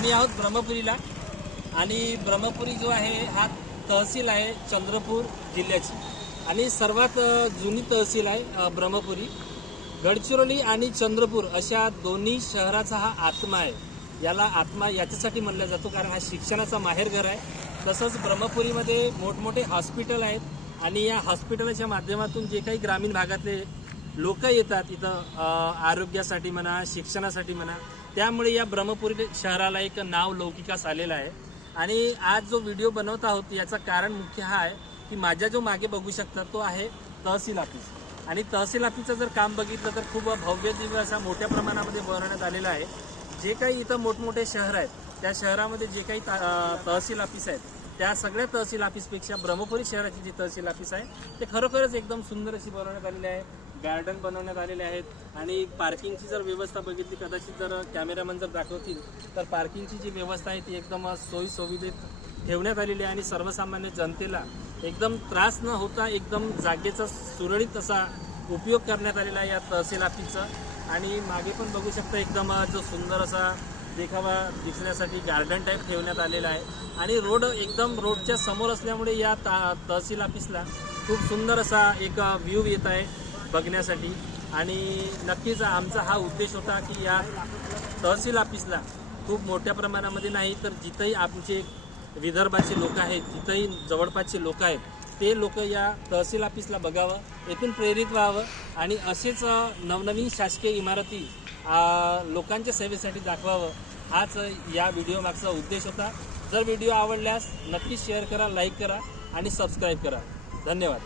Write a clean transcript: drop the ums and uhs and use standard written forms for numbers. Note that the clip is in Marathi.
आम्ही आहोत ब्रह्मपुरीला आणि ब्रह्मपुरी जो आहे हा तहसील आहे चंद्रपूर जिल्ह्याची आणि सर्वात जुनी तहसील आहे ब्रह्मपुरी। गडचिरोली आणि चंद्रपूर अशा दोन्ही शहराचा हा आत्मा आहे। याला आत्मा याच्यासाठी म्हणला जातो कारण हा शिक्षणाचा माहेरघर आहे। तसंच ब्रह्मपुरीमध्ये मोठमोठे हॉस्पिटल आहेत आणि या हॉस्पिटलच्या माध्यमातून जे काही ग्रामीण भागातले लोक येतात इथं आरोग्यासाठी म्हणा शिक्षणासाठी म्हणा, त्यामुळे या ब्रह्मपुरी शहराला एक नाव लौकिकास आलेला आहे। आणि आज जो व्हिडिओ बनवत आहोत याचं कारण मुख्य हा आहे की माझ्या जो मागे बघू शकता तो आहे तहसील ऑफिस आणि तहसील ऑफिसचं जर काम बघितलं तर खूप भव्य दिव्य असा मोठ्या प्रमाणामध्ये बनवण्यात आलेला आहे। जे काही इथं मोठमोठे शहर आहेत त्या शहरामध्ये जे काही तहसील ऑफिस आहेत त्या सगळ्या तहसील ऑफिसपेक्षा ब्रह्मपुरी शहराची जी तहसील ऑफिस आहे ते खरोखरच एकदम सुंदर अशी बनवण्यात आलेली आहे। गार्डन बनवण्यात आलेले आहेत आणि पार्किंगची जर व्यवस्था बघितली कदाचित जर कॅमेरामन जर दाखवतील तर पार्किंगची जी व्यवस्था आहे ती एकदम सोयीसुविधेत ठेवण्यात आलेली आहे आणि सर्वसामान्य जनतेला एकदम त्रास न होता एकदम जागेचा सुरळीत असा उपयोग करण्यात आलेला आहे या तहसील ऑफिसचा। आणि मागे पण बघू शकता एकदम जो सुंदर असा देखावा दिसण्यासाठी गार्डन टाईप ठेवण्यात आलेला आहे आणि रोड एकदम रोडच्या समोर असल्यामुळे या तहसील ऑफिसला खूप सुंदर असा एक व्ह्यू येत आहे बघण्यासाठी। आणि नक्कीच आमचा हा उद्देश होता की या तहसील ऑफिसला खूप मोठ्या प्रमाणामध्ये नाही तर जिथंही आमचे विदर्भाचे लोक आहेत जिथंही जवळपासचे लोक आहेत ते लोक या तहसील ऑफिसला बघावं, येथून प्रेरित व्हावं आणि असेच नवनवीन शासकीय इमारती लोकांच्या सेवेसाठी दाखवावं हाच या व्हिडिओ मागचा उद्देश होता। जर व्हिडिओ आवडल्यास नक्कीच शेअर करा, लाईक करा आणि सबस्क्राईब करा। धन्यवाद।